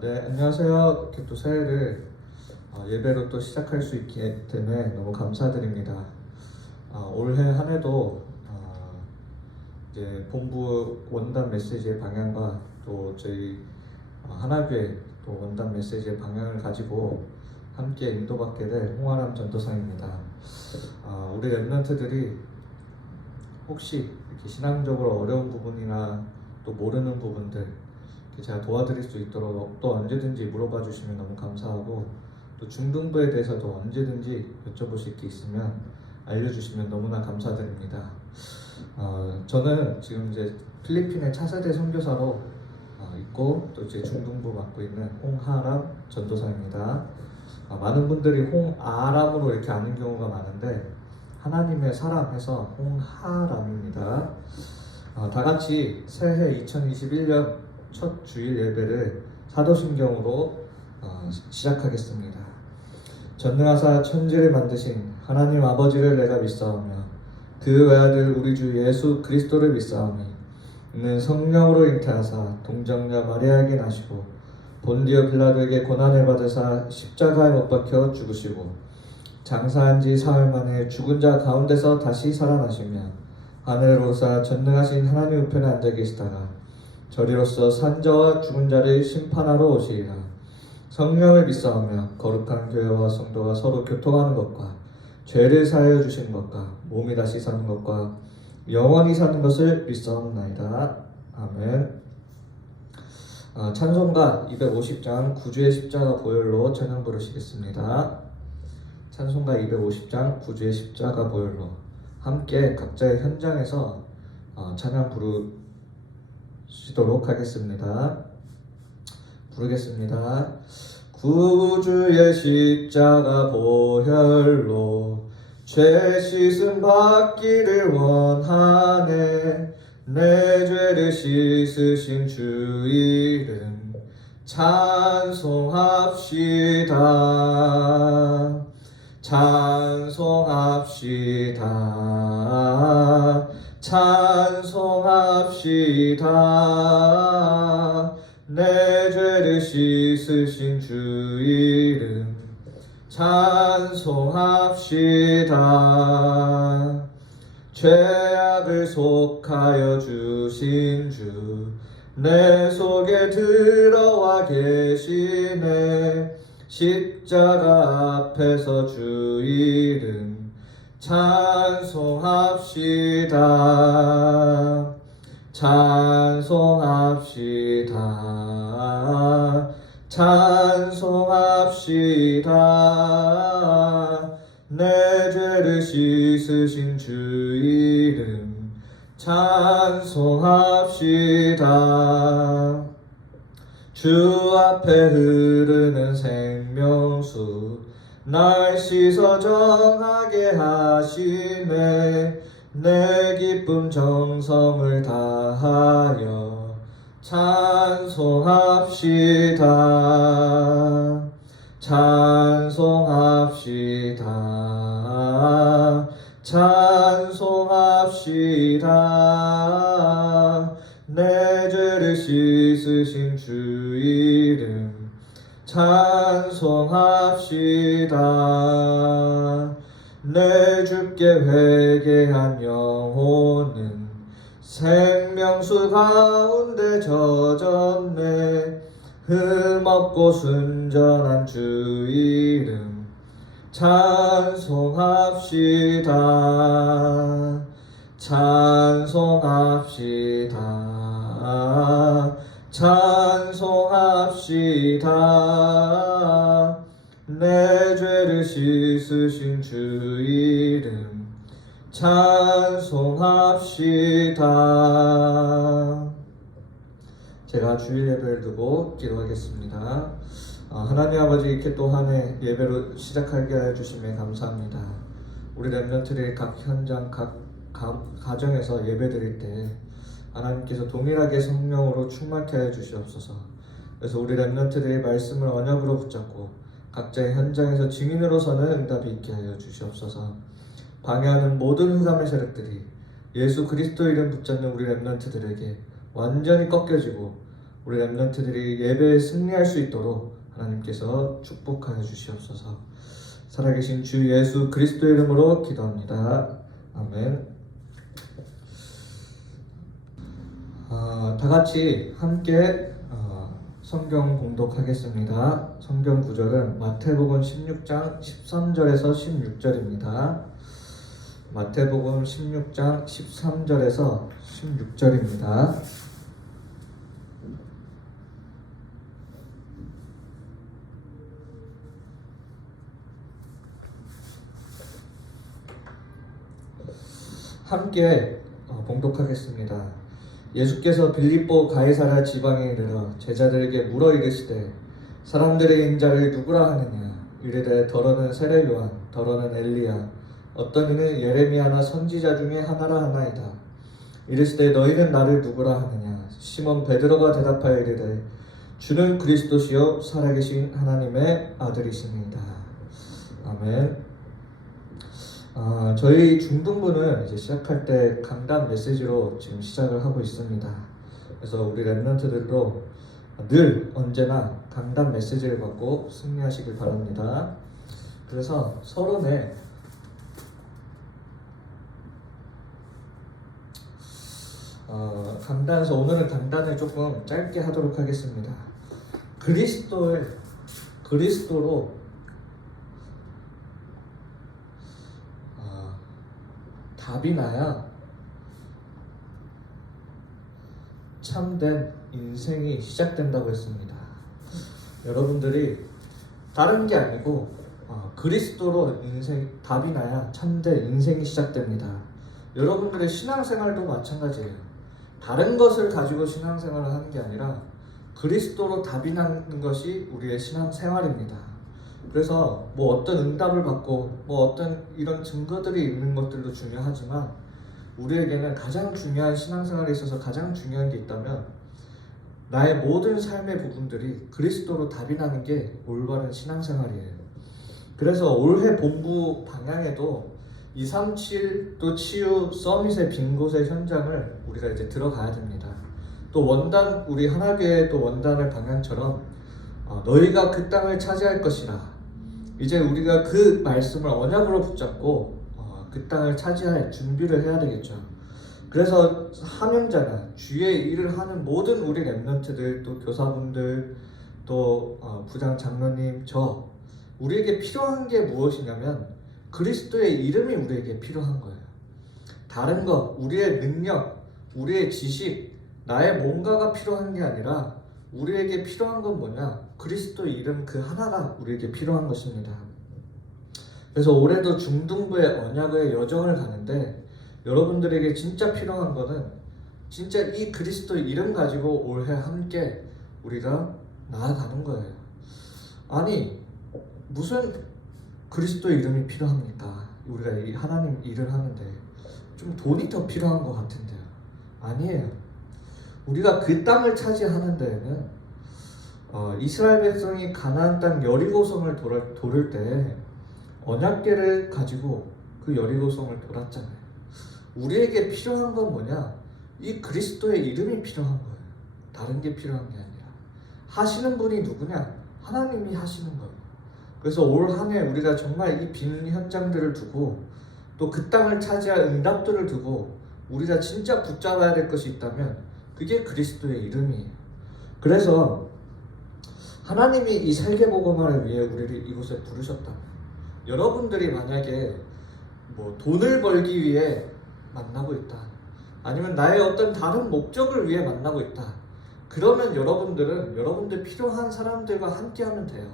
네, 안녕하세요. 이렇게 또 새해를 예배로 또 시작할 수 있기 때문에 너무 감사드립니다. 올해 한 해도 이제 본부 원단 메시지의 방향과 또 저희 하나교회 또 원단 메시지의 방향을 가지고 함께 인도받게 될 홍아람 전도사입니다. 우리 랩런트들이 혹시 이렇게 신앙적으로 어려운 부분이나 또 모르는 부분들 제가 도와드릴 수 있도록 또 언제든지 물어봐 주시면 너무 감사하고, 또 중등부에 대해서도 언제든지 여쭤보실 게 있으면 알려주시면 너무나 감사드립니다. 저는 지금 이제 필리핀의 차세대 선교사로 있고 또 이제 중등부 맡고 있는 홍하람 전도사입니다. 많은 분들이 홍아람으로 이렇게 아는 경우가 많은데 하나님의 사람 해서 홍하람입니다. 다 같이 새해 2021년 첫 주일 예배를 사도신경으로 시작하겠습니다. 전능하사 천지를 만드신 하나님 아버지를 내가 믿사오며 그 외아들 우리 주 예수 그리스도를 믿사오니 이는 성령으로 잉태하사 동정녀 마리아에게 나시고 본디오 빌라도에게 고난을 받으사 십자가에 못 박혀 죽으시고 장사한 지 사흘 만에 죽은 자 가운데서 다시 살아나시며 하늘로 오사 전능하신 하나님 우편에 앉아 계시다가 저리로서 산자와 죽은 자를 심판하러 오시리라. 성령을 믿사오며 거룩한 교회와 성도가 서로 교통하는 것과 죄를 사하여 주시는 것과 몸이 다시 사는 것과 영원히 사는 것을 믿사옵나이다. 아멘. 찬송가 250장 구주의 십자가 보혈로 찬양 부르시겠습니다. 찬송가 250장 구주의 십자가 보혈로 함께 각자의 현장에서 찬양 부르시도록 하겠습니다. 부르겠습니다. 구주의 십자가 보혈로 죄 씻음 받기를 원하네. 내 죄를 씻으신 주 이름 찬송합시다. 찬송합시다. 찬송합시다. 내 죄를 씻으신 주 이름 찬송합시다. 죄악을 속하여 주신 주 내 속에 들어와 계시네. 십자가 앞에서 주 이름 찬송합시다. 찬송합시다. 찬송합시다. 내 죄를 씻으신 주 이름 찬송합시다. 주 앞에 흐르는 생명수 날 씻어 정하게 하시네. 내 기쁨 정성을 다하여 찬송합시다. 찬송합시다. 찬송합시다. 내 죄를 씻으신 주 이름 찬송합시다. 내 주께 회개한 영혼은 생명수 가운데 젖었네. 흠없고 순전한 주 이름 찬송합시다. 찬송합시다. 찬송합시다. 내 죄를 씻으신 주 이름 찬송합시다. 제가 주일 예배를 두고 기도하겠습니다. 하나님 아버지, 이렇게 또 한 해 예배로 시작하게 해주심에 감사합니다. 우리 렘넌트들의 각 현장, 각 가정에서 예배 드릴 때 하나님께서 동일하게 성령으로 충만케 하여 주시옵소서. 그래서 우리 렘넌트들의 말씀을 언약으로 붙잡고 각자의 현장에서 증인으로 서는 응답이 있게 하여 주시옵소서. 방해하는 모든 흑암의 세력들이 예수 그리스도 이름 붙잡는 우리 렘넌트들에게 완전히 꺾여지고 우리 렘넌트들이 예배에 승리할 수 있도록 하나님께서 축복하여 주시옵소서. 살아계신 주 예수 그리스도의 이름으로 기도합니다. 아멘. 다 같이 함께 성경 공독하겠습니다. 성경 구절은 마태복음 16장 13절에서 16절입니다. 마태복음 16장 13절에서 16절입니다. 함께 봉독하겠습니다. 예수께서 빌립보 가이사랴 지방에 이르러 제자들에게 물어 이르시되 사람들의 인자를 누구라 하느냐? 이르되 더러는 세례 요한, 더러는 엘리야, 어떤 이는 예레미야나 선지자 중에 하나라 하나이다. 이르시되 너희는 나를 누구라 하느냐? 시몬 베드로가 대답하여 이르되 주는 그리스도시요 살아계신 하나님의 아들이십니다. 아멘. 저희 중등부는 이제 시작할 때 강단 메시지로 지금 시작을 하고 있습니다. 그래서 우리 렘넌트들도 늘 언제나 강단 메시지를 받고 승리하시길 바랍니다. 그래서 서론에 강단에서 오늘은 강단을 조금 짧게 하도록 하겠습니다. 그리스도로 답이 나야 참된 인생이 시작된다고 했습니다. 여러분들이 다른 게 아니고 그리스도로 답이 나야 참된 인생이 시작됩니다. 여러분들의 신앙생활도 마찬가지예요. 다른 것을 가지고 신앙생활을 하는 게 아니라 그리스도로 답이 나는 것이 우리의 신앙생활입니다. 그래서 어떤 응답을 받고 어떤 이런 증거들이 있는 것들도 중요하지만 우리에게는 가장 중요한 신앙생활에 있어서 가장 중요한 게 있다면 나의 모든 삶의 부분들이 그리스도로 답이 나는 게 올바른 신앙생활이에요. 그래서 올해 본부 방향에도 237 또 치유 서밋의 빈 곳의 현장을 우리가 이제 들어가야 됩니다. 또 우리 하나교회 또 원단의 방향처럼 너희가 그 땅을 차지할 것이라, 이제 우리가 그 말씀을 언약으로 붙잡고 그 땅을 차지할 준비를 해야 되겠죠. 그래서 사명자나 주의 일을 하는 모든 우리 렘넌트들, 또 교사분들, 또 부장 장로님, 우리에게 필요한 게 무엇이냐면 그리스도의 이름이 우리에게 필요한 거예요. 다른 것, 우리의 능력, 우리의 지식, 나의 뭔가가 필요한 게 아니라 우리에게 필요한 건 뭐냐? 그리스도의 이름 그 하나가 우리에게 필요한 것입니다. 그래서 올해도 중등부의 언약의 여정을 가는데 여러분들에게 진짜 필요한 거는 진짜 이 그리스도의 이름 가지고 올해 함께 우리가 나아가는 거예요. 아니 무슨 그리스도의 이름이 필요합니까? 우리가 이 하나님 일을 하는데 좀 돈이 더 필요한 것 같은데요. 아니에요. 우리가 그 땅을 차지하는 데에는 이스라엘 백성이 가나안 땅 여리고성을 도를 때 언약궤를 가지고 그 여리고성을 돌았잖아요. 우리에게 필요한 건 뭐냐? 이 그리스도의 이름이 필요한 거예요. 다른 게 필요한 게 아니라. 하시는 분이 누구냐? 하나님이 하시는 거예요. 그래서 올 한 해 우리가 정말 이 빈 현장들을 두고 또 그 땅을 차지할 응답들을 두고 우리가 진짜 붙잡아야 될 것이 있다면 그게 그리스도의 이름이에요. 그래서 하나님이 이 세계복음화를 위해 우리를 이곳에 부르셨다. 여러분들이 만약에 돈을 벌기 위해 만나고 있다, 아니면 나의 어떤 다른 목적을 위해 만나고 있다, 그러면 여러분들 필요한 사람들과 함께하면 돼요.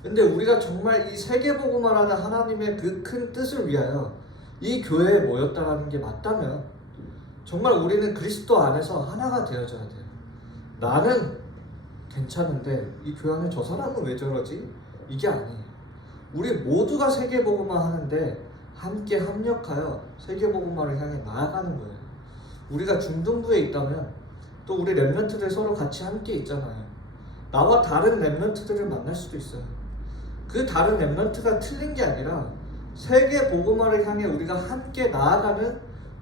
근데 우리가 정말 이 세계복음화라는 하나님의 그 큰 뜻을 위하여 이 교회에 모였다라는 게 맞다면 정말 우리는 그리스도 안에서 하나가 되어져야 돼요. 나는 괜찮은데 이 교회 안에 저 사람은 왜 저러지? 이게 아니에요. 우리 모두가 세계복음화 하는데 함께 합력하여 세계복음화를 향해 나아가는 거예요. 우리가 중등부에 있다면 또 우리 렘넌트들 서로 같이 함께 있잖아요. 나와 다른 렘넌트들을 만날 수도 있어요. 그 다른 렘넌트가 틀린 게 아니라 세계복음화를 향해 우리가 함께 나아가는,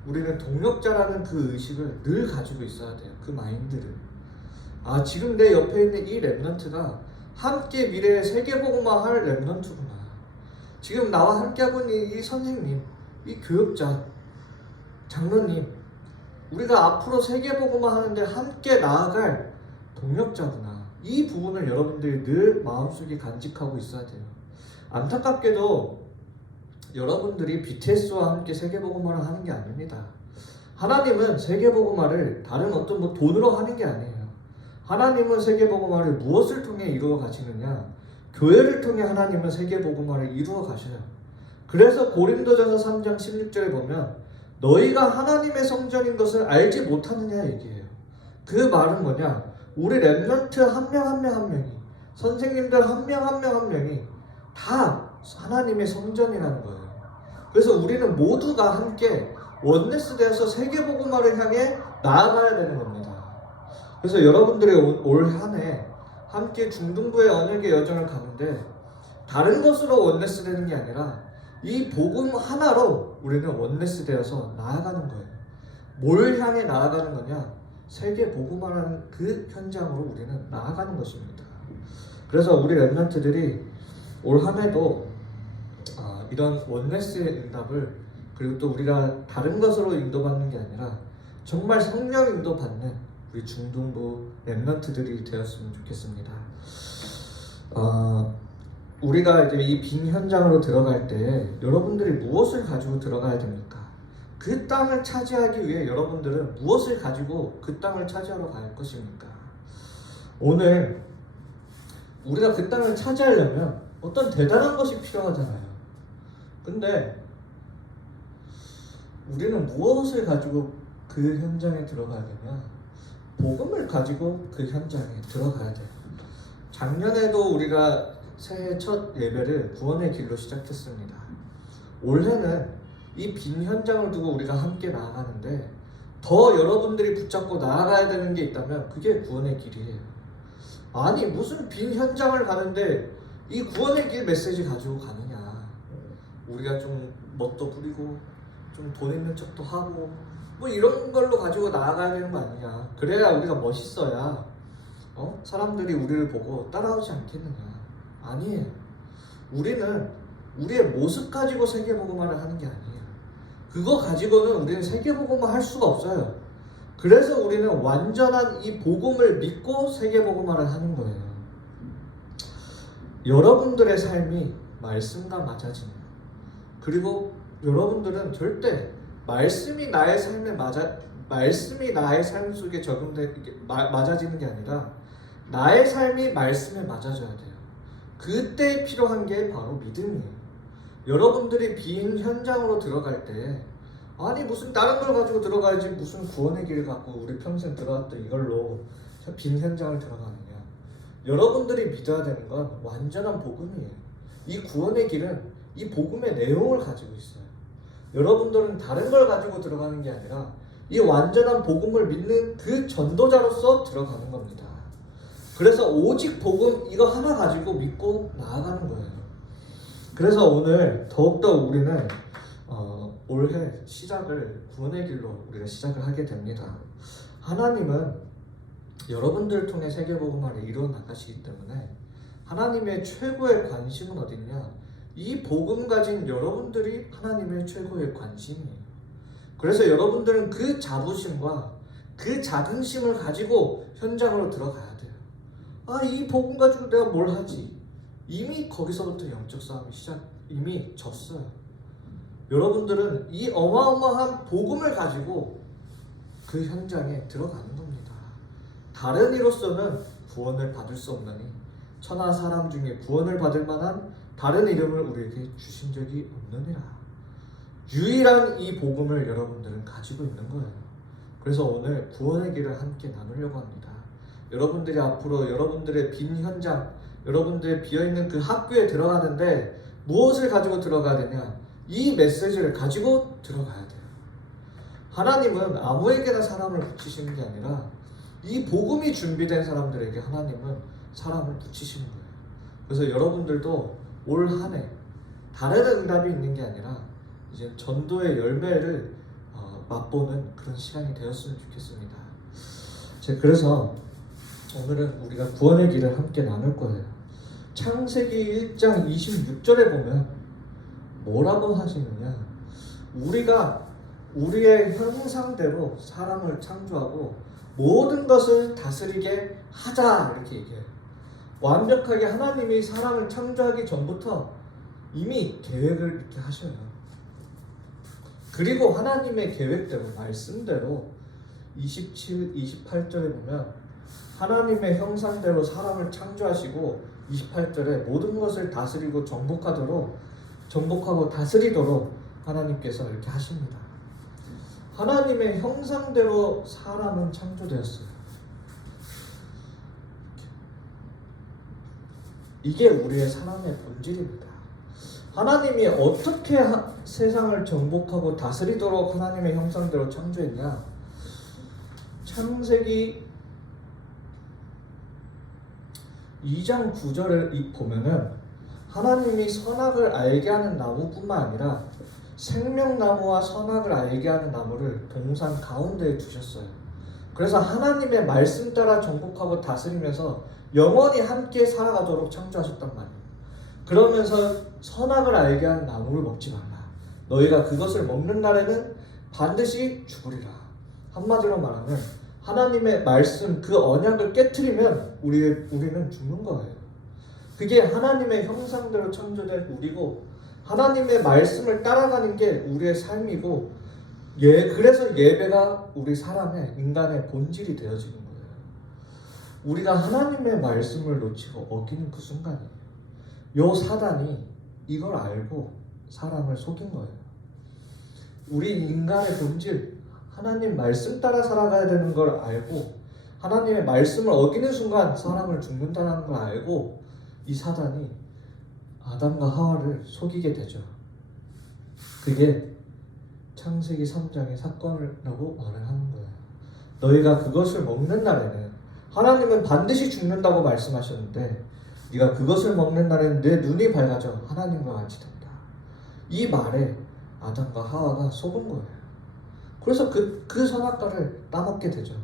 우리는 동력자라는 그 의식을 늘 가지고 있어야 돼요. 그 마인드를. 아, 지금 내 옆에 있는 이 랩런트가 함께 미래의 세계복음화 할 랩런트구나. 지금 나와 함께하고 있는 이 선생님, 이 교육자, 장로님, 우리가 앞으로 세계복음화 하는데 함께 나아갈 동력자구나. 이 부분을 여러분들이 늘 마음속에 간직하고 있어야 돼요. 안타깝게도 여러분들이 BTS와 함께 세계복음화를 하는 게 아닙니다. 하나님은 세계복음화를 다른 어떤 돈으로 하는 게 아니에요. 하나님은 세계복음화를 무엇을 통해 이루어 가시느냐? 교회를 통해 하나님은 세계복음화를 이루어 가셔요. 그래서 고린도전서 3장 16절에 보면 너희가 하나님의 성전인 것을 알지 못하느냐 얘기해요. 그 말은 뭐냐? 우리 랩런트 한 명 한 명 한 명이, 선생님들 한 명 한 명 한 명이 다 하나님의 성전이라는 거예요. 그래서 우리는 모두가 함께 원네스 되어서 세계복음화를 향해 나아가야 되는 겁니다. 그래서 여러분들의 올 한 해 함께 중등부의 언약의 여정을 가는데 다른 것으로 원네스 되는 게 아니라 이 복음 하나로 우리는 원네스 되어서 나아가는 거예요. 뭘 향해 나아가는 거냐? 세계 복음화라는 그 현장으로 우리는 나아가는 것입니다. 그래서 우리 랩런트들이 올 한 해도 이런 원네스의 응답을, 그리고 또 우리가 다른 것으로 인도받는 게 아니라 정말 성령 인도받는 우리 중등부 랩런트들이 되었으면 좋겠습니다. 우리가 이제 이 빈 현장으로 들어갈 때 여러분들이 무엇을 가지고 들어가야 됩니까? 그 땅을 차지하기 위해 여러분들은 무엇을 가지고 그 땅을 차지하러 갈 것입니까? 오늘 우리가 그 땅을 차지하려면 어떤 대단한 것이 필요하잖아요. 근데 우리는 무엇을 가지고 그 현장에 들어가야 되냐? 복음을 가지고 그 현장에 들어가야 돼요. 작년에도 우리가 새해 첫 예배를 구원의 길로 시작했습니다. 올해는 이 빈 현장을 두고 우리가 함께 나아가는데 더 여러분들이 붙잡고 나아가야 되는 게 있다면 그게 구원의 길이에요. 아니 무슨 빈 현장을 가는데 이 구원의 길 메시지 가지고 가느냐? 우리가 좀 멋도 부리고 좀 돈 있는 척도 하고 뭐 이런 걸로 가지고 나아가야 되는 거 아니냐? 그래야 우리가 멋있어야 사람들이 우리를 보고 따라오지 않겠느냐? 아니에요. 우리는 우리의 모습 가지고 세계복음화를 하는 게 아니에요. 그거 가지고는 우리는 세계복음화 할 수가 없어요. 그래서 우리는 완전한 이 복음을 믿고 세계복음화를 하는 거예요. 여러분들의 삶이 말씀과 맞아지는, 그리고 여러분들은 절대 말씀이 나의 삶에 말씀이 나의 삶 속에 맞아지는 게 아니라 나의 삶이 말씀에 맞아져야 돼요. 그때 필요한 게 바로 믿음이에요. 여러분들이 빈 현장으로 들어갈 때 아니 무슨 다른 걸 가지고 들어가야지 무슨 구원의 길을 갖고 우리 평생 들어왔던 이걸로 빈 현장을 들어가느냐? 여러분들이 믿어야 되는 건 완전한 복음이에요. 이 구원의 길은 이 복음의 내용을 가지고 있어요. 여러분들은 다른 걸 가지고 들어가는 게 아니라 이 완전한 복음을 믿는 그 전도자로서 들어가는 겁니다. 그래서 오직 복음 이거 하나 가지고 믿고 나아가는 거예요. 그래서 오늘 더욱더 우리는 올해 시작을 구원의 길로 우리가 시작을 하게 됩니다. 하나님은 여러분들을 통해 세계복음화를 이루어 나가시기 때문에 하나님의 최고의 관심은 어딨냐? 이 복음 가진 여러분들이 하나님의 최고의 관심이에요. 그래서 여러분들은 그 자부심과 그 자긍심을 가지고 현장으로 들어가야 돼요. 이 복음 가지고 내가 뭘 하지? 이미 거기서부터 영적 싸움이 이미 졌어요. 여러분들은 이 어마어마한 복음을 가지고 그 현장에 들어가는 겁니다. 다른 이로서는 구원을 받을 수 없나니 천하 사람 중에 구원을 받을 만한 다른 이름을 우리에게 주신 적이 없느니라. 유일한 이 복음을 여러분들은 가지고 있는 거예요. 그래서 오늘 구원의 길을 함께 나누려고 합니다. 여러분들이 앞으로 여러분들의 빈 현장, 여러분들의 비어있는 그 학교에 들어가는데 무엇을 가지고 들어가야 되냐? 이 메시지를 가지고 들어가야 돼요. 하나님은 아무에게나 사람을 붙이시는 게 아니라 이 복음이 준비된 사람들에게 하나님은 사람을 붙이시는 거예요. 그래서 여러분들도 올 한 해 다른 응답이 있는 게 아니라 이제 전도의 열매를 맛보는 그런 시간이 되었으면 좋겠습니다. 그래서 오늘은 우리가 구원의 길을 함께 나눌 거예요. 창세기 1장 26절에 보면 뭐라고 하시느냐? 우리가 우리의 형상대로 사람을 창조하고 모든 것을 다스리게 하자, 이렇게 얘기해요. 완벽하게 하나님이 사람을 창조하기 전부터 이미 계획을 이렇게 하셔요. 그리고 하나님의 계획대로, 말씀대로 27, 28절에 보면 하나님의 형상대로 사람을 창조하시고 28절에 모든 것을 다스리고 정복하고 다스리도록 하나님께서 이렇게 하십니다. 하나님의 형상대로 사람은 창조되었어요. 이게 우리의 사람의 본질입니다. 하나님이 어떻게 세상을 정복하고 다스리도록 하나님의 형상대로 창조했냐? 창세기 2장 9절을 보면은 하나님이 선악을 알게 하는 나무뿐만 아니라 생명나무와 선악을 알게 하는 나무를 동산 가운데에 두셨어요. 그래서 하나님의 말씀 따라 정복하고 다스리면서 영원히 함께 살아가도록 창조하셨단 말이에요. 그러면서 선악을 알게 하는 나무를 먹지 말라. 너희가 그것을 먹는 날에는 반드시 죽으리라. 한마디로 말하면 하나님의 말씀, 그 언약을 깨트리면 우리는 죽는 거예요. 그게 하나님의 형상대로 창조된 우리고 하나님의 말씀을 따라가는 게 우리의 삶이고, 그래서 예배가 우리 사람의, 인간의 본질이 되어지는 거예요. 우리가 하나님의 말씀을 놓치고 어기는 그 순간이에요. 요 사단이 이걸 알고 사람을 속인 거예요. 우리 인간의 본질, 하나님 말씀 따라 살아가야 되는 걸 알고 하나님의 말씀을 어기는 순간 사람을 죽는다는 걸 알고 이 사단이 아담과 하와를 속이게 되죠. 그게 창세기 3장의 사건이라고 말을 하는 거예요. 너희가 그것을 먹는 날에는, 하나님은 반드시 죽는다고 말씀하셨는데 네가 그것을 먹는 날에는 내 눈이 밝아져 하나님과 같이 된다. 이 말에 아담과 하와가 속은 거예요. 그래서 그 선악과를 따먹게 되죠.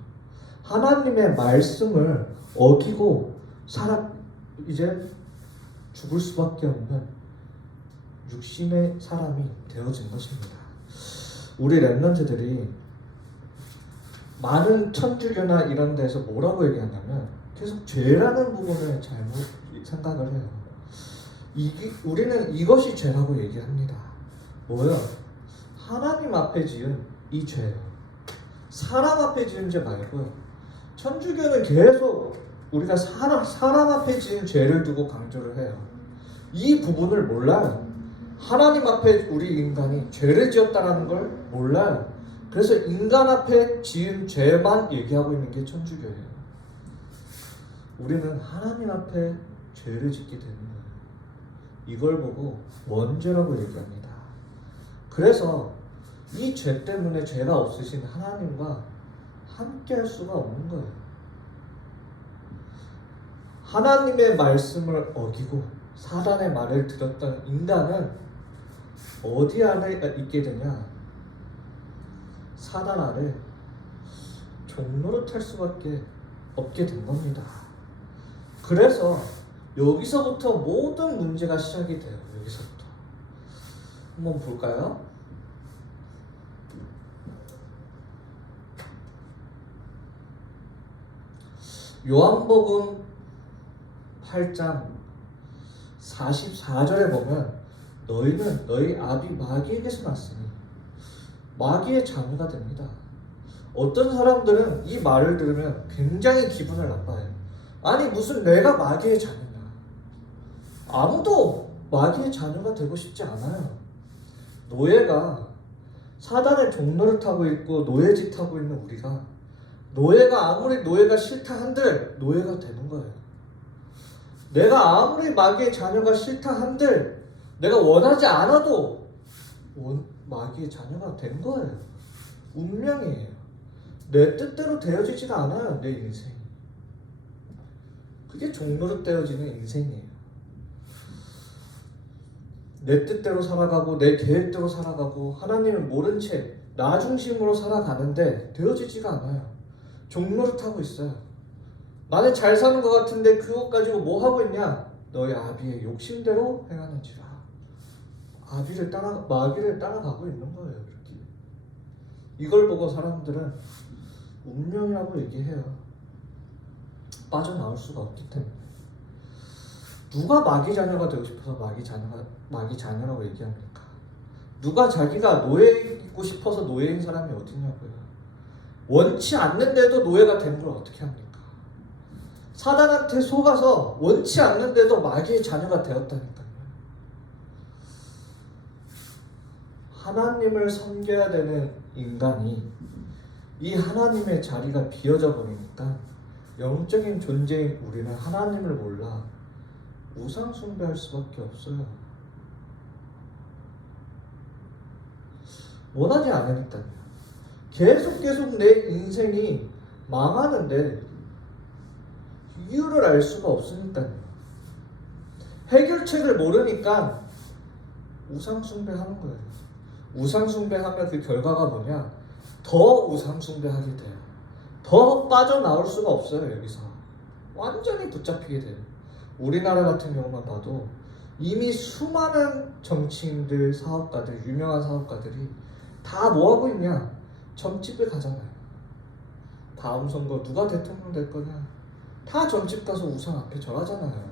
하나님의 말씀을 어기고 이제 죽을 수밖에 없는 육신의 사람이 되어진 것입니다. 우리 렘넌트들이 많은 천주교나 이런 데서 뭐라고 얘기하냐면 계속 죄라는 부분을 잘못 생각을 해요. 우리는 이것이 죄라고 얘기합니다. 뭐요? 하나님 앞에 지은 이 죄요. 사람 앞에 지은 죄 말고요. 천주교는 계속 우리가 사람 앞에 지은 죄를 두고 강조를 해요. 이 부분을 몰라요. 하나님 앞에 우리 인간이 죄를 지었다는 걸 몰라요. 그래서 인간 앞에 지은 죄만 얘기하고 있는 게 천주교예요. 우리는 하나님 앞에 죄를 짓게 되는 거예요. 이걸 보고 원죄라고 얘기합니다. 그래서 이 죄 때문에 죄가 없으신 하나님과 함께 할 수가 없는 거예요. 하나님의 말씀을 어기고 사단의 말을 들었던 인간은 어디 안에 있게 되냐? 사단 아래 종노릇할 수밖에 없게 된 겁니다. 그래서 여기서부터 모든 문제가 시작이 돼요. 여기서부터 한번 볼까요? 요한복음 8장 44절에 보면 너희는 너희 아비 마귀에게서 났으니 마귀의 자녀가 됩니다. 어떤 사람들은 이 말을 들으면 굉장히 기분을 나빠해요. 아니 무슨 내가 마귀의 자녀냐. 아무도 마귀의 자녀가 되고 싶지 않아요. 노예가 사단의 종노릇 하고 있고 노예짓 하고 있는 우리가 노예가 아무리 노예가 싫다 한들 노예가 되는 거예요. 내가 아무리 마귀의 자녀가 싫다 한들 내가 원하지 않아도 마귀의 자녀가 된 거예요. 운명이에요. 내 뜻대로 되어지지가 않아요. 내 인생이. 그게 종노릇 되어지는 인생이에요. 내 뜻대로 살아가고 내 계획대로 살아가고 하나님을 모른 채 나 중심으로 살아가는데 되어지지가 않아요. 종노릇하고 있어요. 나는 잘 사는 것 같은데 그것 가지고 뭐 하고 있냐? 너희 아비의 욕심대로 행하는지라. 마귀를 따라가고 있는 거예요. 이렇게. 이걸 보고 사람들은 운명이라고 얘기해요. 빠져나올 수가 없기 때문에. 누가 마귀 자녀가 되고 싶어서 마귀 자녀라고 얘기합니까? 누가 자기가 노예이고 싶어서 노예인 사람이 어딨냐고요. 원치 않는데도 노예가 되는 걸 어떻게 합니까? 사단한테 속아서 원치 않는데도 마귀의 자녀가 되었다니까요. 하나님을 섬겨야 되는 인간이 이 하나님의 자리가 비어져 버리니까 영적인 존재인 우리는 하나님을 몰라 우상 숭배할 수밖에 없어요. 원하지 않으니까요. 계속 내 인생이 망하는데 이유를 알 수가 없으니까요. 해결책을 모르니까 우상 숭배하는 거예요. 우상 숭배하면 그 결과가 뭐냐? 더 우상 숭배하게 돼요. 더 빠져나올 수가 없어요. 여기서 완전히 붙잡히게 돼요. 우리나라 같은 경우만 봐도 이미 수많은 정치인들, 사업가들, 유명한 사업가들이 다 뭐하고 있냐? 점집에 가잖아요. 다음 선거 누가 대통령 될 거냐? 다 점집 가서 우상 앞에 절하잖아요.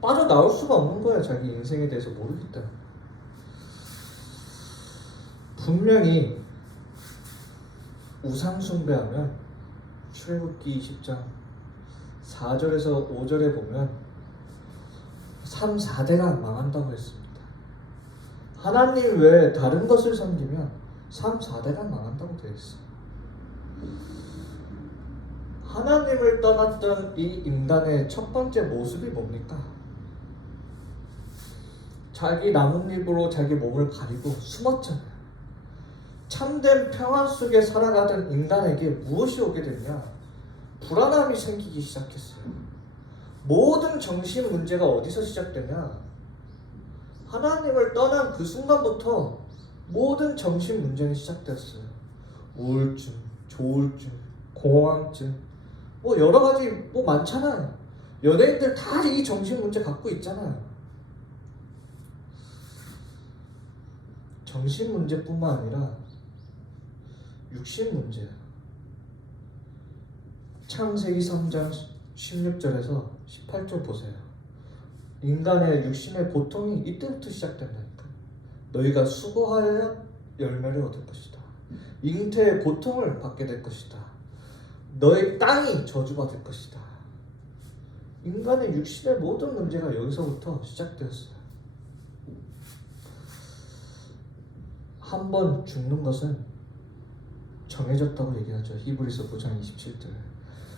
빠져나올 수가 없는 거예요. 자기 인생에 대해서 모르기 때문에. 분명히 우상 숭배하면 출애굽기 20장 4절에서 5절에 보면 3, 4대가 망한다고 했습니다. 하나님 외에 다른 것을 섬기면 3, 4대가 망한다고 되어 있어요. 하나님을 떠났던 이 인간의 첫 번째 모습이 뭡니까? 자기 나뭇잎으로 자기 몸을 가리고 숨었잖아요. 참된 평화 속에 살아가던 인간에게 무엇이 오게 됐냐? 불안함이 생기기 시작했어요. 모든 정신 문제가 어디서 시작되냐? 하나님을 떠난 그 순간부터 모든 정신 문제는 시작되었어요. 우울증, 조울증, 공황증, 뭐 여러 가지 뭐 많잖아요. 연예인들 다 이 정신 문제 갖고 있잖아요. 정신 문제뿐만 아니라 육신 문제예요. 창세기 3장 16절에서 18절 보세요. 인간의 육신의 고통이 이때부터 시작된다니까. 너희가 수고하여 열매를 얻을 것이다. 잉태의 고통을 받게 될 것이다. 너희 땅이 저주받을 것이다. 인간의 육신의 모든 문제가 여기서부터 시작되었어요. 한 번 죽는 것은 정해졌다고 얘기하죠. 히브리서 9장 27절.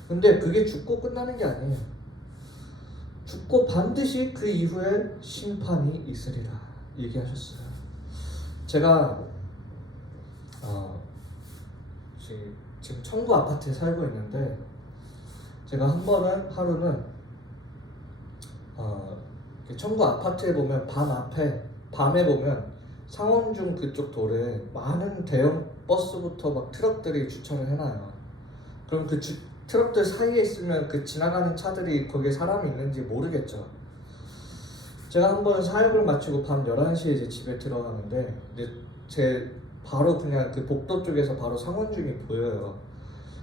근데 그게 죽고 끝나는 게 아니에요. 죽고 반드시 그 이후에 심판이 있으리라 얘기하셨어요. 제가 지금 청구 아파트에 살고 있는데 제가 하루는 청구 아파트에 보면 밤에 보면 상원중 그쪽 도로에 많은 대형 버스부터 막 트럭들이 주차를 해놔요. 그럼 그 트럭들 사이에 있으면 그 지나가는 차들이 거기에 사람이 있는지 모르겠죠. 제가 한번 사역을 마치고 밤 11시에 이제 집에 들어가는데 이제 제 바로 그냥 그 복도 쪽에서 바로 상원중이 보여요.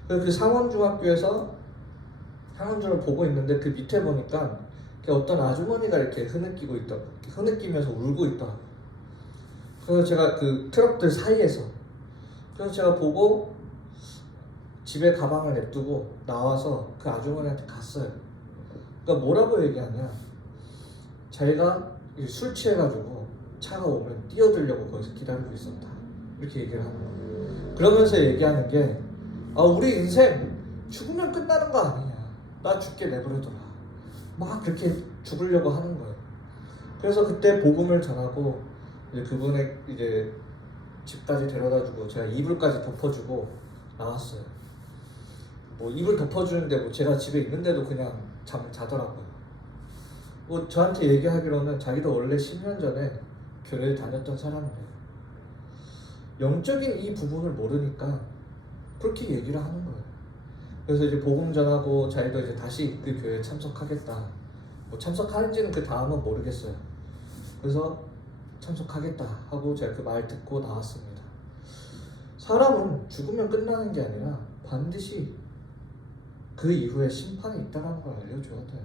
그 상원중학교에서 상원중을 보고 있는데 그 밑에 보니까 어떤 아주머니가 이렇게 흐느끼면서 울고 있더라고요. 그래서 제가 그 트럭들 사이에서 그래서 제가 보고 집에 가방을 냅두고 나와서 그 아주머니한테 갔어요. 그러니까 뭐라고 얘기하냐? 자기가 술 취해가지고 차가 오면 뛰어들려고 거기서 기다리고 있었다. 이렇게 얘기를 하는 거예요. 그러면서 얘기하는 게 우리 인생 죽으면 끝나는 거 아니냐. 나 죽게 내버려둬라. 막 그렇게 죽으려고 하는 거예요. 그래서 그때 복음을 전하고 이제 그분의 이제 집까지 데려다주고 제가 이불까지 덮어주고 나왔어요. 뭐 이불 덮어주는데 뭐 제가 집에 있는데도 그냥 잠을 자더라고요. 뭐 저한테 얘기하기로는 자기도 원래 10년 전에 교회에 다녔던 사람이에요. 영적인 이 부분을 모르니까 그렇게 얘기를 하는 거예요. 그래서 이제 복음 전하고 자기도 이제 다시 그 교회에 참석하겠다. 뭐 참석하는지는 그 다음은 모르겠어요. 그래서 참석하겠다 하고 제가 그 말 듣고 나왔습니다. 사람은 죽으면 끝나는 게 아니라 반드시 그 이후에 심판이 있다는 걸 알려줘야 돼요.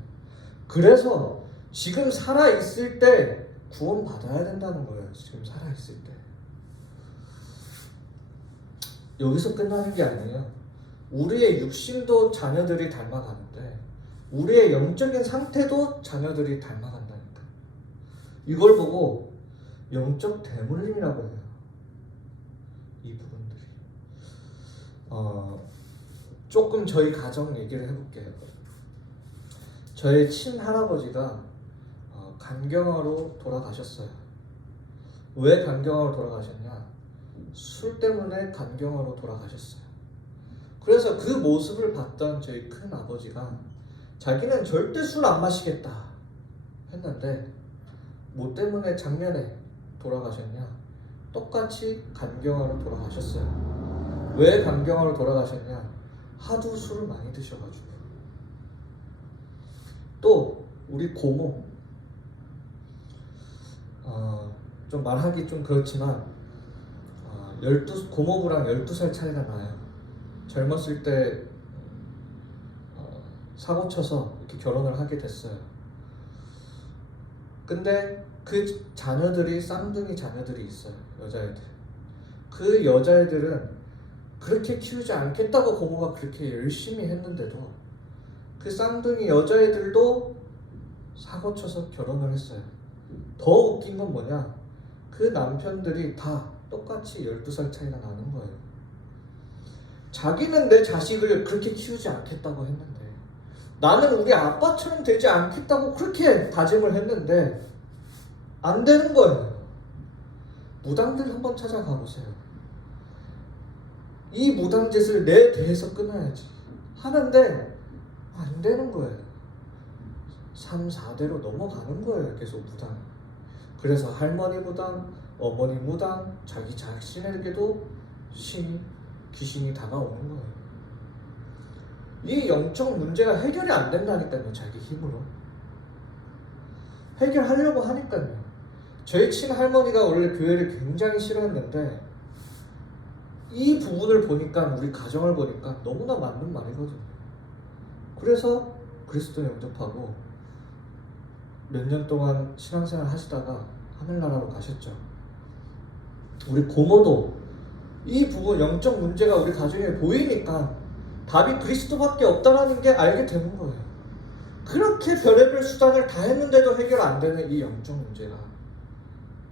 그래서 지금 살아있을 때 구원 받아야 된다는 거예요. 지금 살아있을 때. 여기서 끝나는 게 아니에요. 우리의 육신도 자녀들이 닮아가는데 우리의 영적인 상태도 자녀들이 닮아간다니까. 이걸 보고 영적 대물림이라고 해요. 이 부분들이. 조금 저희 가정 얘기를 해볼게요. 저의 친할아버지가 간경화로 돌아가셨어요. 왜 간경화로 돌아가셨냐? 술 때문에 간경화로 돌아가셨어요. 그래서 그 모습을 봤던 저희 큰 아버지가 자기는 절대 술 안 마시겠다 했는데 뭐 때문에 작년에 돌아가셨냐? 똑같이 간경화로 돌아가셨어요. 왜 간경화로 돌아가셨냐? 하도 술을 많이 드셔가지고. 또 우리 고모, 좀 말하기 좀 그렇지만 고모부랑 12살 차이가 나요. 젊었을 때 사고 쳐서 이렇게 결혼을 하게 됐어요. 근데 그 자녀들이 쌍둥이 자녀들이 있어요. 여자애들. 그 여자애들은 그렇게 키우지 않겠다고 고모가 그렇게 열심히 했는데도 그 쌍둥이 여자애들도 사고 쳐서 결혼을 했어요. 더 웃긴 건 뭐냐? 그 남편들이 다 똑같이 12살 차이가 나는 거예요. 자기는 내 자식을 그렇게 키우지 않겠다고 했는데, 나는 우리 아빠처럼 되지 않겠다고 그렇게 다짐을 했는데 안 되는 거예요. 무당들 한번 찾아가 보세요. 이 무당짓을 내 대에서 끊어야지 하는데 안 되는 거예요. 3, 4대로 넘어가는 거예요. 계속 무당. 그래서 할머니 무당, 어머니 무당, 자기 자신에게도 귀신이 다가오는 거예요. 이 영적 문제가 해결이 안 된다니까요. 자기 힘으로. 해결하려고 하니까요. 저희 친할머니가 원래 교회를 굉장히 싫어했는데 이 부분을 보니까, 우리 가정을 보니까 너무나 맞는 말이거든요. 그래서 그리스도 영접하고 몇 년 동안 신앙생활 하시다가 하늘나라로 가셨죠. 우리 고모도 이 부분, 영적 문제가 우리 가정에 보이니까 답이 그리스도밖에 없다라는 게 알게 되는 거예요. 그렇게 별의별 수단을 다 했는데도 해결 안 되는 이 영적 문제가,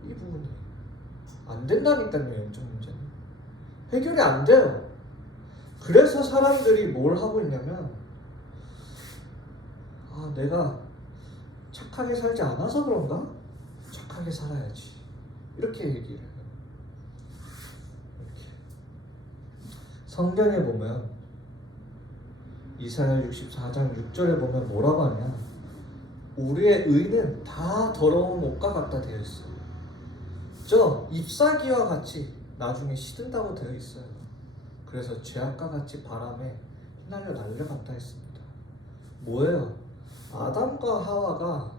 이 부분이 안 된다니까요. 영적 문제는 해결이 안 돼요. 그래서 사람들이 뭘 하고 있냐면, 내가 착하게 살지 않아서 그런가? 착하게 살아야지, 이렇게 얘기를 해요. 이렇게. 성경에 보면 이사야 64장 6절에 보면 뭐라고 하냐? 우리의 의는 다 더러운 옷과 같다 되어 있어요. 잎사귀와 같이 나중에 시든다고 되어 있어요. 그래서 죄악과 같이 바람에 휘날려 날려간다 했습니다. 뭐예요? 아담과 하와가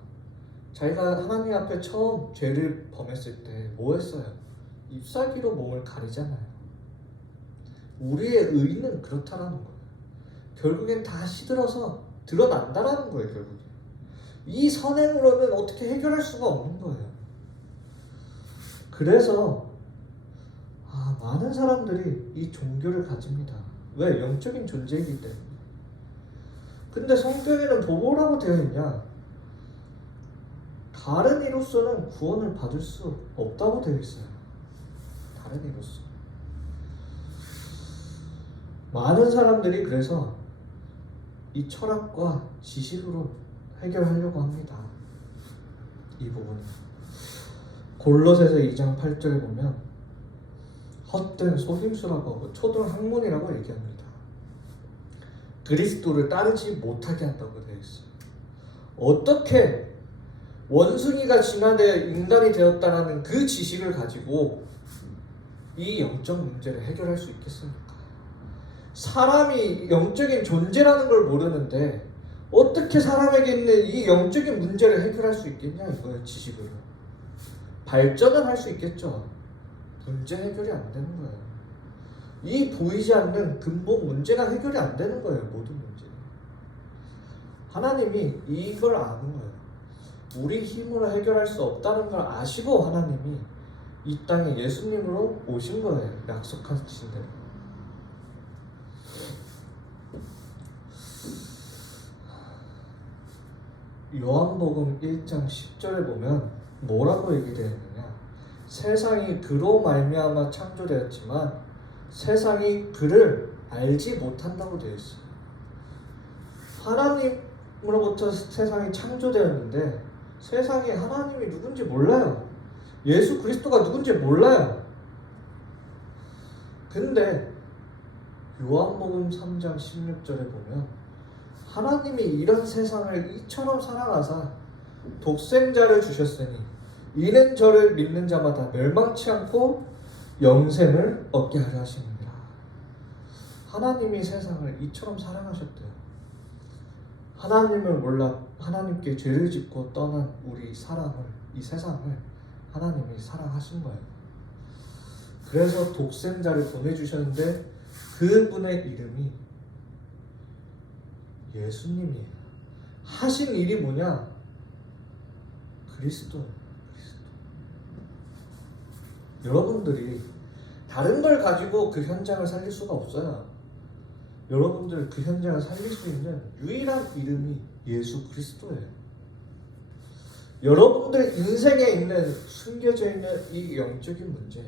자기가 하나님 앞에 처음 죄를 범했을 때 뭐 했어요? 잎사귀로 몸을 가리잖아요. 우리의 의는 그렇다라는 거예요. 결국엔 다 시들어서 드러난다라는 거예요. 결국엔 이 선행으로는 어떻게 해결할 수가 없는 거예요. 그래서 많은 사람들이 이 종교를 가집니다. 왜? 영적인 존재이기 때문에. 근데 성경에는 뭐라고 되어 있냐? 다른 이로서는 구원을 받을 수 없다고 되어 있어요. 다른 이로서. 많은 사람들이 그래서 이 철학과 지식으로 해결하려고 합니다. 이 부분은 골로새서 2장 8절에 보면 헛된 속임수라고 하고 초등학문이라고 얘기합니다. 그리스도를 따르지 못하게 한다고 되어 있어요. 어떻게 원숭이가 진화되어 인간이 되었다는 그 지식을 가지고 이 영적 문제를 해결할 수 있겠습니까? 사람이 영적인 존재라는 걸 모르는데 어떻게 사람에게 있는 이 영적인 문제를 해결할 수 있겠냐 이거예요. 지식으로 발전은 할 수 있겠죠. 문제 해결이 안 되는 거예요. 이 보이지 않는 근본 문제가 해결이 안 되는 거예요. 모든 문제. 하나님이 이걸 아는 거예요. 우리 힘으로 해결할 수 없다는 걸 아시고 하나님이 이 땅에 예수님으로 오신 거예요. 약속하신 대로. 요한복음 1장 10절에 보면 뭐라고 얘기되어 있느냐? 세상이 그로 말미암아 창조되었지만 세상이 그를 알지 못한다고 되어 있어요. 하나님으로부터 세상이 창조되었는데 세상이 하나님이 누군지 몰라요. 예수 그리스도가 누군지 몰라요. 근데 요한복음 3장 16절에 보면 하나님이 이런 세상을 이처럼 사랑하사 독생자를 주셨으니 이는 저를 믿는 자마다 멸망치 않고 영생을 얻게 하려 하십니다. 하나님이 세상을 이처럼 사랑하셨대요. 하나님을 몰라 하나님께 죄를 짓고 떠난 우리 사람을, 이 세상을 하나님이 사랑하신 거예요. 그래서 독생자를 보내주셨는데 그분의 이름이 예수님이에요. 하신 일이 뭐냐? 그리스도. 여러분들이 다른 걸 가지고 그 현장을 살릴 수가 없어요. 여러분들 그 현장을 살릴 수 있는 유일한 이름이 예수 그리스도예요. 여러분들 인생에 있는 숨겨져 있는 이 영적인 문제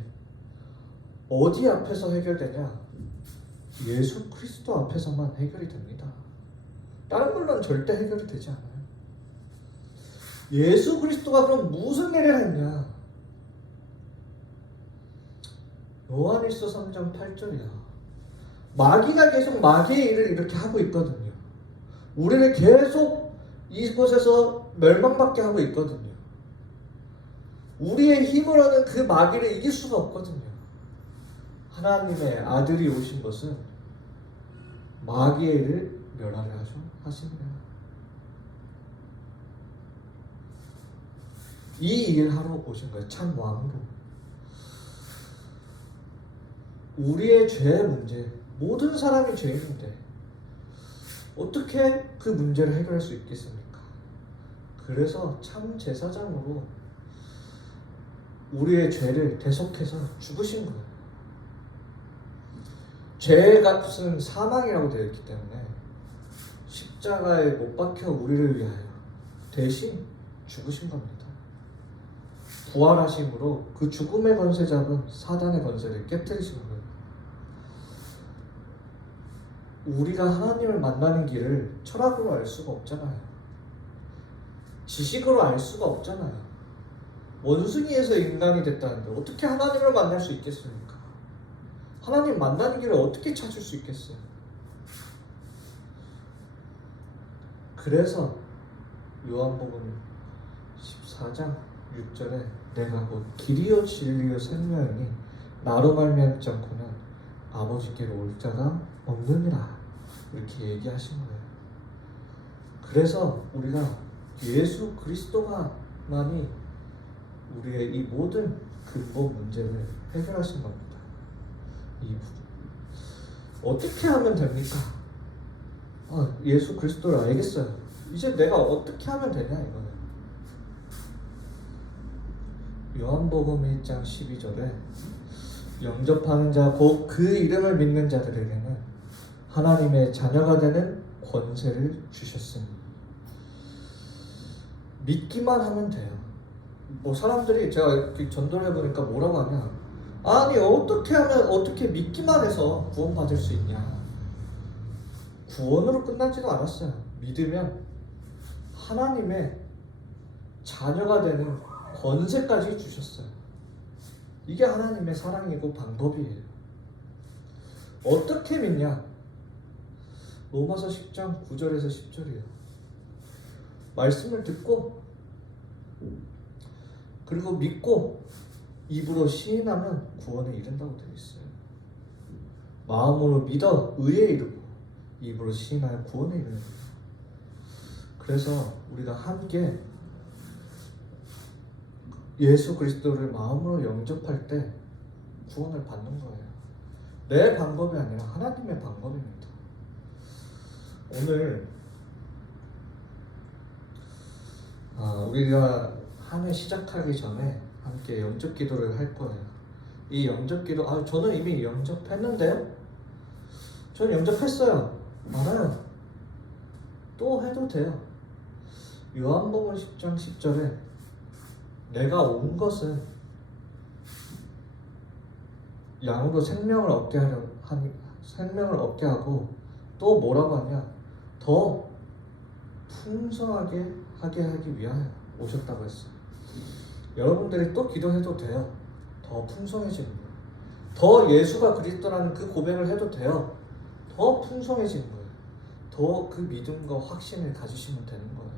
어디 앞에서 해결되냐? 예수 그리스도 앞에서만 해결이 됩니다. 다른 걸로는 절대 해결이 되지 않아요. 예수 그리스도가 그럼 무슨 일을 했냐? 요한일서 3장 8절이야. 마귀가 계속 마귀의 일을 이렇게 하고 있거든요. 우리를 계속 이곳에서 멸망받게 하고 있거든요. 우리의 힘으로는 그 마귀를 이길 수가 없거든요. 하나님의 아들이 오신 것은 마귀의 일을 멸하려 하십니다. 이 일을 하러 오신 거예요. 참 왕으로. 우리의 죄의 문제, 모든 사람이 죄인인데 어떻게 그 문제를 해결할 수 있겠습니까? 그래서 참 제사장으로 우리의 죄를 대속해서 죽으신 거예요. 죄의 값은 사망이라고 되어 있기 때문에 십자가에 못 박혀 우리를 위하여 대신 죽으신 겁니다. 부활하심으로 그 죽음의 권세 잡은 사단의 권세를 깨뜨리신 거예요. 우리가 하나님을 만나는 길을 철학으로 알 수가 없잖아요. 지식으로 알 수가 없잖아요. 원숭이에서 인간이 됐다는데 어떻게 하나님을 만날 수 있겠습니까? 하나님 만나는 길을 어떻게 찾을 수 있겠어요? 그래서 요한복음 14장 6절에 내가 곧 길이요 진리요 생명이니 나로 말미암지 않고는 아버지께로 올 자가 없느니라 이렇게 얘기하신 거예요. 그래서 우리가 예수 그리스도가만이 우리의 이 모든 근본 문제를 해결하신 겁니다. 이 부분 어떻게 하면 됩니까? 예수 그리스도를 알겠어요. 이제 내가 어떻게 하면 되냐 이거는. 요한복음 1장 12절에 영접하는 자 곧 그 이름을 믿는 자들에게는 하나님의 자녀가 되는 권세를 주셨으니 믿기만 하면 돼요. 뭐 사람들이 제가 이렇게 전도를 해보니까 뭐라고 하냐, 아니 어떻게 하면 어떻게 믿기만 해서 구원받을 수 있냐. 구원으로 끝나지도 않았어요. 믿으면 하나님의 자녀가 되는 권세까지 주셨어요. 이게 하나님의 사랑이고 방법이에요. 어떻게 믿냐? 로마서 10장 9절에서 10절이에요. 말씀을 듣고 그리고 믿고 입으로 시인하면 구원에 이른다고 되어 있어요. 마음으로 믿어 의에 이르고 입으로 시인하여 구원에 이르는 거예요. 그래서 우리가 함께 예수 그리스도를 마음으로 영접할 때 구원을 받는 거예요. 내 방법이 아니라 하나님의 방법입니다. 오늘 우리가 한 해 시작하기 전에 함께 영접 기도를 할 거예요. 이 영접 기도, 저는 이미 영접했는데요? 저는 영접했어요. 알아요. 또 해도 돼요. 요한복음 10장 10절에 내가 온 것은 양으로 생명을 얻게 하고 또 뭐라고 하냐? 더 풍성하게 하게 하기 위하여 오셨다고 했어요. 여러분들이 또 기도해도 돼요. 더 풍성해지는 거예요. 더 예수가 그리스도라는 그 고백을 해도 돼요. 더 풍성해지는 거예요. 더 그 믿음과 확신을 가지시면 되는 거예요.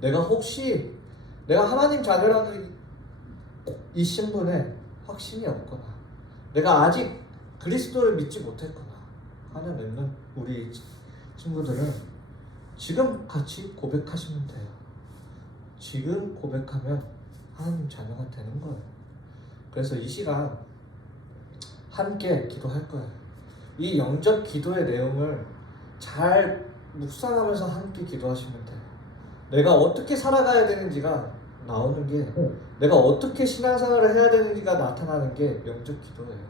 내가 하나님 자녀라는 이 신분에 확신이 없거나 내가 아직 그리스도를 믿지 못했거나 하는 우리 친구들은 지금 같이 고백하시면 돼요. 지금 고백하면 하나님 자녀가 되는 거예요. 그래서 이 시간 함께 기도할 거예요. 이 영접 기도의 내용을 잘 묵상하면서 함께 기도하시면 돼요. 내가 어떻게 살아가야 되는지가 나오는 게, 내가 어떻게 신앙생활을 해야 되는지가 나타나는 게 영접 기도예요.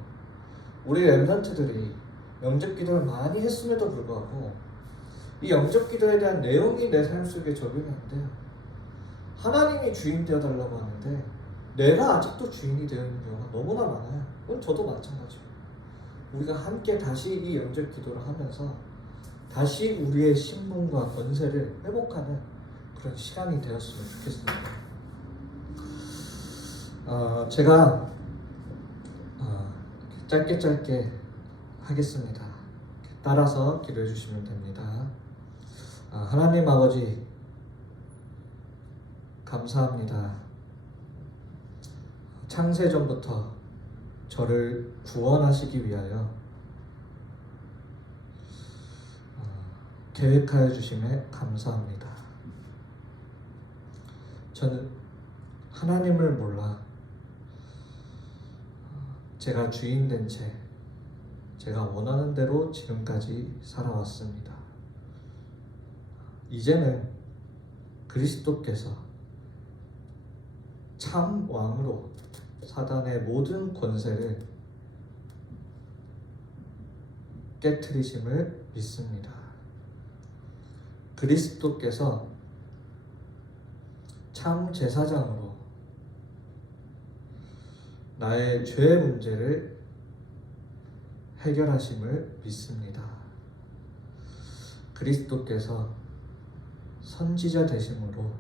우리 렘넌트들이 영접 기도를 많이 했음에도 불구하고 이 영접 기도에 대한 내용이 내 삶 속에 적용이 안 돼요. 하나님이 주인 되어달라고 하는데 내가 아직도 주인이 되어 있는 경우가 너무나 많아요. 그건 저도 마찬가지고. 우리가 함께 다시 이 영접 기도를 하면서 다시 우리의 신분과 권세를 회복하는 그런 시간이 되었으면 좋겠습니다. 제가 짧게 하겠습니다. 따라서 기도해 주시면 됩니다. 하나님 아버지, 감사합니다. 창세전부터 저를 구원하시기 위하여 계획하여 주심에 감사합니다. 저는 하나님을 몰라 제가 주인 된 채 제가 원하는 대로 지금까지 살아왔습니다. 이제는 그리스도께서 참 왕으로 사단의 모든 권세를 깨트리심을 믿습니다. 그리스도께서 참 제사장으로 나의 죄의 문제를 해결하심을 믿습니다. 그리스도께서 선지자 되심으로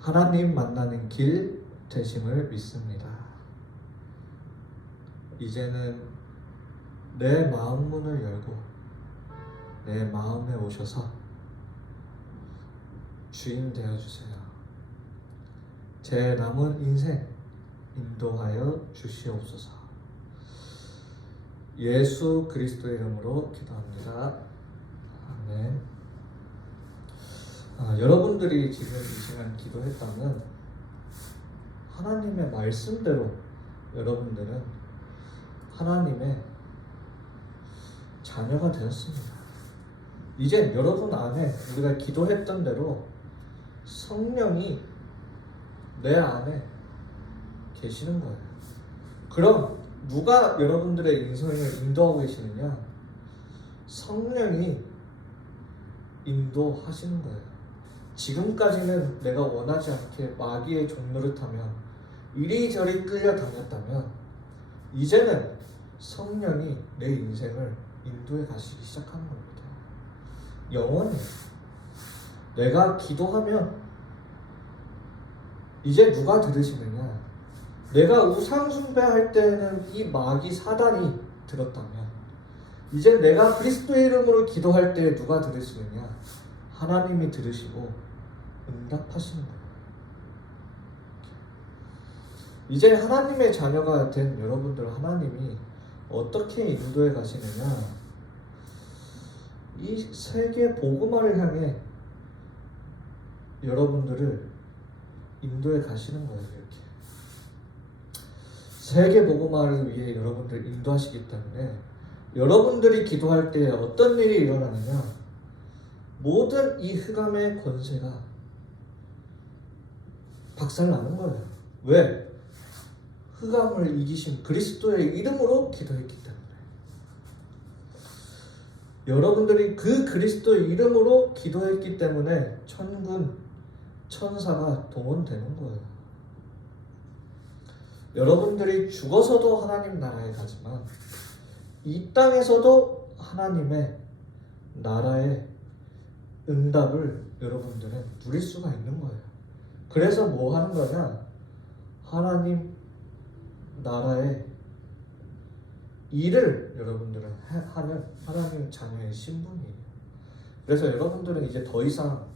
하나님 만나는 길 되심을 믿습니다. 이제는 내 마음 문을 열고 내 마음에 오셔서 주인 되어주세요. 제 남은 인생 인도하여 주시옵소서. 예수 그리스도의 이름으로 기도합니다. 아멘. 여러분들이 지금 이 시간 기도했다면 하나님의 말씀대로 여러분들은 하나님의 자녀가 되었습니다. 이제 여러분 안에 우리가 기도했던 대로 성령이 내 안에 계시는 거예요. 그럼 누가 여러분들의 인생을 인도하고 계시느냐? 성령이 인도하시는 거예요. 지금까지는 내가 원하지 않게 마귀의 종노릇하며 이리저리 끌려다녔다면 이제는 성령이 내 인생을 인도해 가시기 시작하는 겁니다. 영원히 내가 기도하면 이제 누가 들으시느냐? 내가 우상 숭배할 때는 이 마귀 사단이 들었다면 이제 내가 그리스도의 이름으로 기도할 때 누가 들으시느냐? 하나님이 들으시고 응답하시는 거예요. 이제 하나님의 자녀가 된 여러분들 하나님이 어떻게 인도해 가시느냐? 이 세계 복음화를 향해 여러분들을 인도해 가시는 거예요. 이렇게 세계 복음화를 위해 여러분들 인도하시기 때문에 여러분들이 기도할 때 어떤 일이 일어나느냐? 모든 이 흑암의 권세가 박살나는 거예요. 왜? 흑암을 이기신 그리스도의 이름으로 기도했기 때문에. 여러분들이 그 그리스도의 이름으로 기도했기 때문에 천군, 천사가 동원되는 거예요. 여러분들이 죽어서도 하나님 나라에 가지만 이 땅에서도 하나님의 나라의 응답을 여러분들은 누릴 수가 있는 거예요. 그래서 뭐 하는 거냐? 하나님 나라의 일을 여러분들은 하는 하나님 자녀의 신분이에요. 그래서 여러분들은 이제 더 이상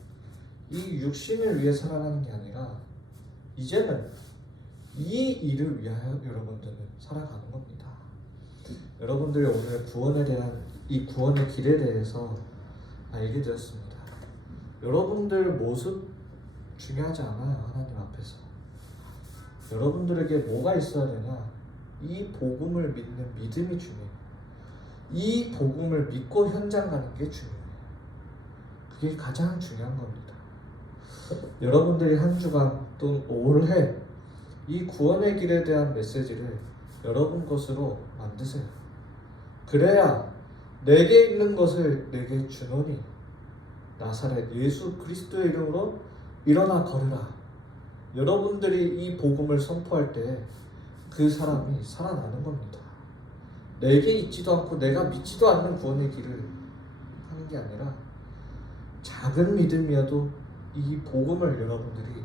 이 육신을 위해 살아가는 게 아니라 이제는 이 일을 위하여 여러분들은 살아가는 겁니다. 여러분들이 오늘 구원에 대한 이 구원의 길에 대해서 알게 되었습니다. 여러분들 모습 중요하지 않아요. 하나님 앞에서 여러분들에게 뭐가 있어야 되냐? 이 복음을 믿는 믿음이 중요해요. 이 복음을 믿고 현장 가는 게 중요해요. 그게 가장 중요한 겁니다. 여러분들이 한 주간 또 올해 이 구원의 길에 대한 메시지를 여러분 것으로 만드세요. 그래야 내게 있는 것을 내게 주노니 나사렛 예수 그리스도의 이름으로 일어나 걸으라. 여러분들이 이 복음을 선포할 때 그 사람이 살아나는 겁니다. 내게 있지도 않고 내가 믿지도 않는 구원의 길을 하는 게 아니라 작은 믿음이어도 이 복음을 여러분들이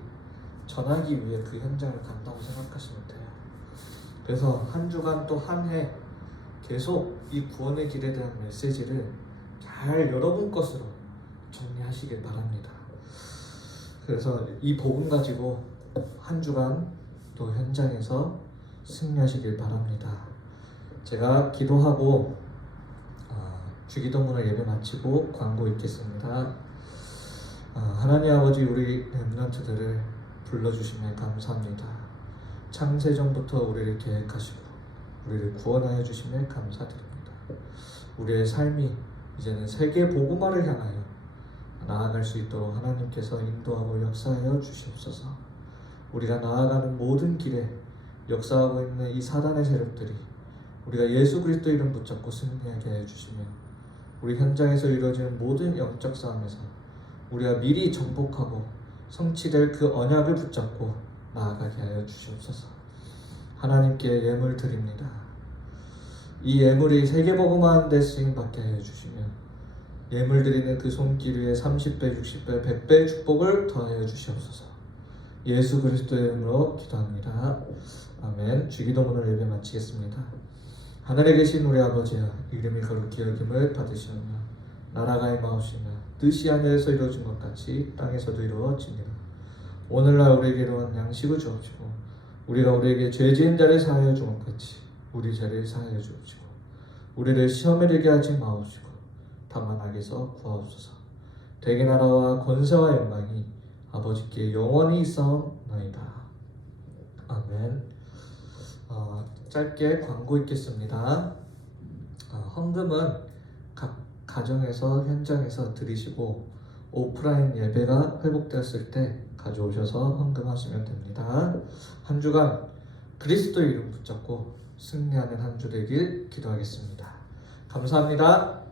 전하기 위해 그 현장을 간다고 생각하시면 돼요. 그래서 한 주간 또 한 해 계속 이 구원의 길에 대한 메시지를 잘 여러분 것으로 정리하시길 바랍니다. 그래서 이 복음 가지고 한 주간 또 현장에서 승리하시길 바랍니다. 제가 기도하고 주기도문을 예배 마치고 광고 읽겠습니다. 하나님 아버지, 우리 렘넌트들을 불러주시면 감사합니다. 창세전부터 우리를 계획하시고 우리를 구원하여 주시면 감사드립니다. 우리의 삶이 이제는 세계 복음화를 향하여 나아갈 수 있도록 하나님께서 인도하고 역사하여 주시옵소서. 우리가 나아가는 모든 길에 역사하고 있는 이 사단의 세력들이 우리가 예수 그리스도 이름 붙잡고 승리하게 해주시며 우리 현장에서 이루어지는 모든 영적 싸움에서 우리가 미리 정복하고 성취될 그 언약을 붙잡고 나아가게 하여 주시옵소서. 하나님께 예물 드립니다. 이 예물이 세계복음화하는 데 쓰임받게 하여 주시며 예물 드리는 그 손길 위에 30배, 60배, 100배의 축복을 더하여 주시옵소서. 예수 그리스도의 이름으로 기도합니다. 아멘. 주기도문을 예배 마치겠습니다. 하늘에 계신 우리 아버지여, 이름이 거룩히 여김을 받으시오며 나라가 임하옵시며 뜻이 하늘에서 이루어진 것 같이 땅에서도 이루어지니라. 오늘날 우리에게 이루어진 양식을 주옵시고 우리가 우리에게 죄 지은 자를 사하여 준 것 같이 우리 죄를 사하여 주옵시고 우리를 시험에 들게 하지 마옵시고 다만 악에서 구하옵소서. 대개 나라와 권세와 영광이 아버지께 영원히 있사옵나이다. 아멘. 짧게 광고 있겠습니다. 헌금은 각 가정에서 현장에서 드리시고 오프라인 예배가 회복되었을 때 가져오셔서 헌금하시면 됩니다. 한 주간 그리스도의 이름 붙잡고 승리하는 한 주 되길 기도하겠습니다. 감사합니다.